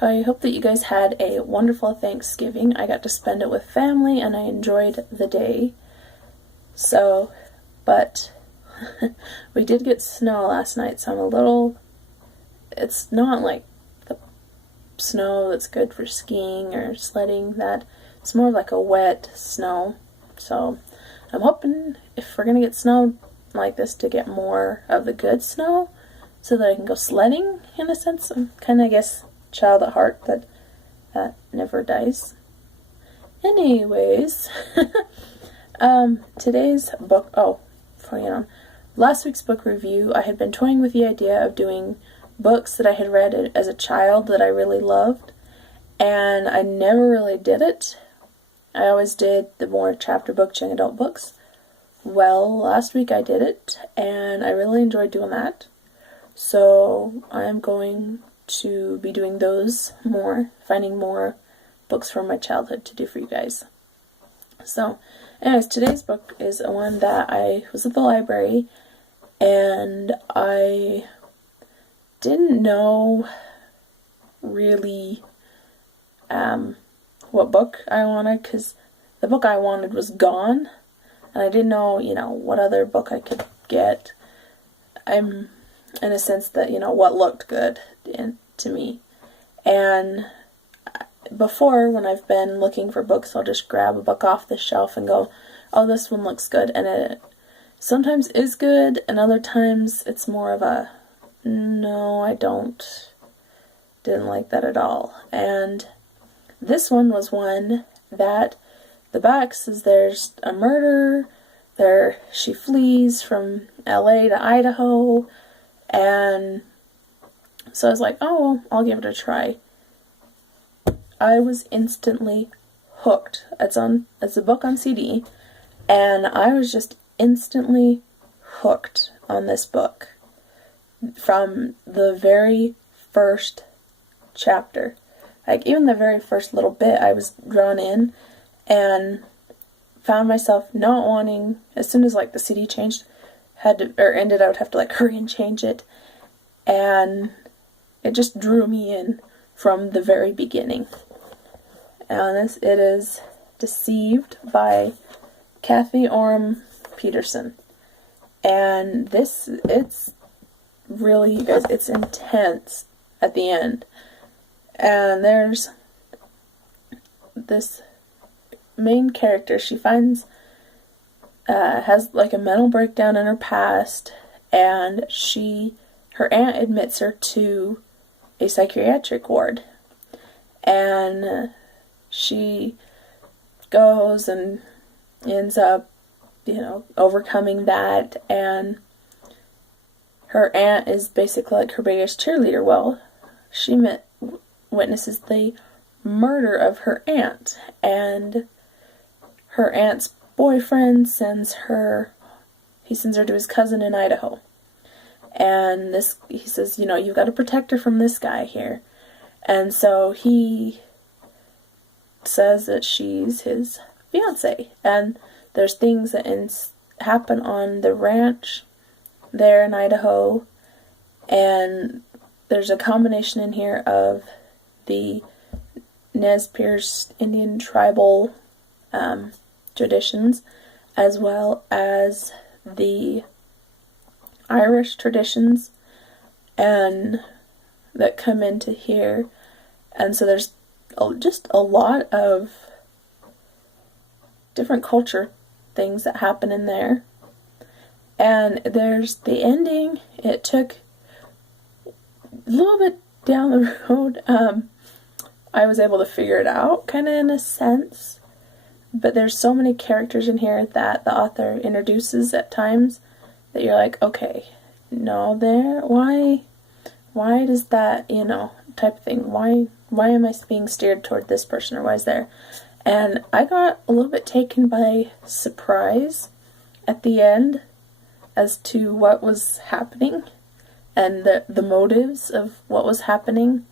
I hope that you guys had a wonderful Thanksgiving. I got to spend it with family and I enjoyed the day. So, but we did get snow last night, so I'm a little, it's not like the snow that's good for skiing or sledding, that it's more like a wet snow. So I'm hoping if we're gonna get snow like this to get more of the good snow so that I can go sledding in a sense. I'm kind of, I guess, child at heart, but that never dies. Anyways, today's book, last week's book review, I had been toying with the idea of doing books that I had read as a child that I really loved, and I never really did it. I always did the more chapter book, young adult books. Well, last week I did it, and I really enjoyed doing that. So I'm going to be doing those more, finding more books from my childhood to do for you guys. So, anyways, today's book is one that I was at the library, and I didn't know really what book I wanted, because the book I wanted was gone, and I didn't know, what other book I could get. I'm in a sense that, what looked good to me. And before, when I've been looking for books, I'll just grab a book off the shelf and go, oh, this one looks good. And it sometimes is good, and other times it's more of a, no, I didn't like that at all. And this one was one that the back says there's a murder, she flees from LA to Idaho, and so I was like, oh, well, I'll give it a try. I was instantly hooked. It's a book on CD, and I was just instantly hooked on this book from the very first chapter. Like, even the very first little bit, I was drawn in and found myself not wanting, as soon as the CD changed, ended, I would have to hurry and change it, and it just drew me in from the very beginning. And it is Deceived by Kathi, Oram, Peterson. And it's really, you guys, it's intense at the end. And there's this main character, she finds, has a mental breakdown in her past, and her aunt admits her to a psychiatric ward. And she goes and ends up, overcoming that, and her aunt is basically her biggest cheerleader. Well, she witnesses the murder of her aunt, and her aunt's boyfriend sends her to his cousin in Idaho, and he says, you've got to protect her from this guy here. And so he says that she's his fiance, and there's things that happen on the ranch there in Idaho, and there's a combination in here of the Nez Perce Indian tribal traditions, as well as the Irish traditions, and that come into here. And so there's just a lot of different culture things that happen in there. And there's the ending. It took a little bit down the road. I was able to figure it out, kind of, in a sense. But there's so many characters in here that the author introduces at times that you're like, okay, no, why does that, type of thing, why am I being steered toward this person, or why is there? And I got a little bit taken by surprise at the end as to what was happening and the motives of what was happening.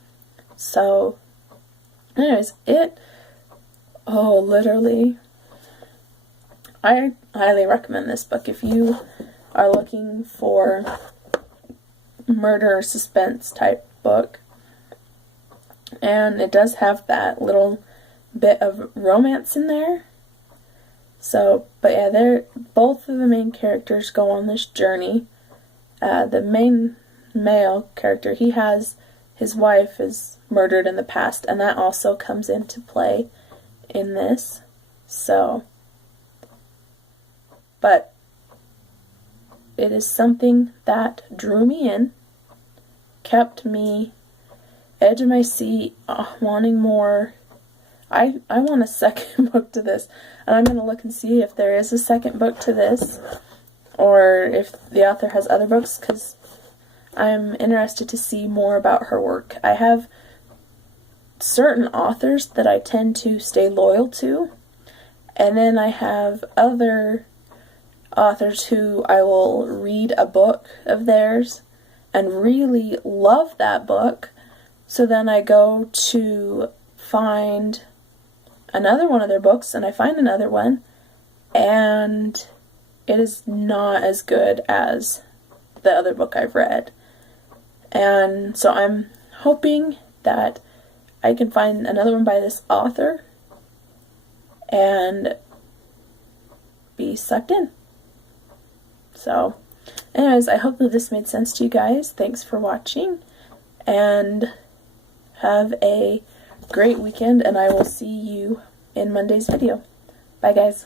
So, anyways, literally, I highly recommend this book if you are looking for murder suspense type book. and it does have that little bit of romance in there. So, but yeah, both of the main characters go on this journey. The main male character, his wife is murdered in the past, and that also comes into play in this. So, but it is something that drew me in, kept me edge of my seat, wanting more. I want a second book to this, and I'm going to look and see if there is a second book to this, or if the author has other books, because I'm interested to see more about her work. I have certain authors that I tend to stay loyal to, and then I have other authors who I will read a book of theirs and really love that book, so then I go to find another one of their books, and I find another one, and it is not as good as the other book I've read. And so I'm hoping that I can find another one by this author and be sucked in. So, anyways, I hope that this made sense to you guys. Thanks for watching, and have a great weekend, and I will see you in Monday's video. Bye, guys.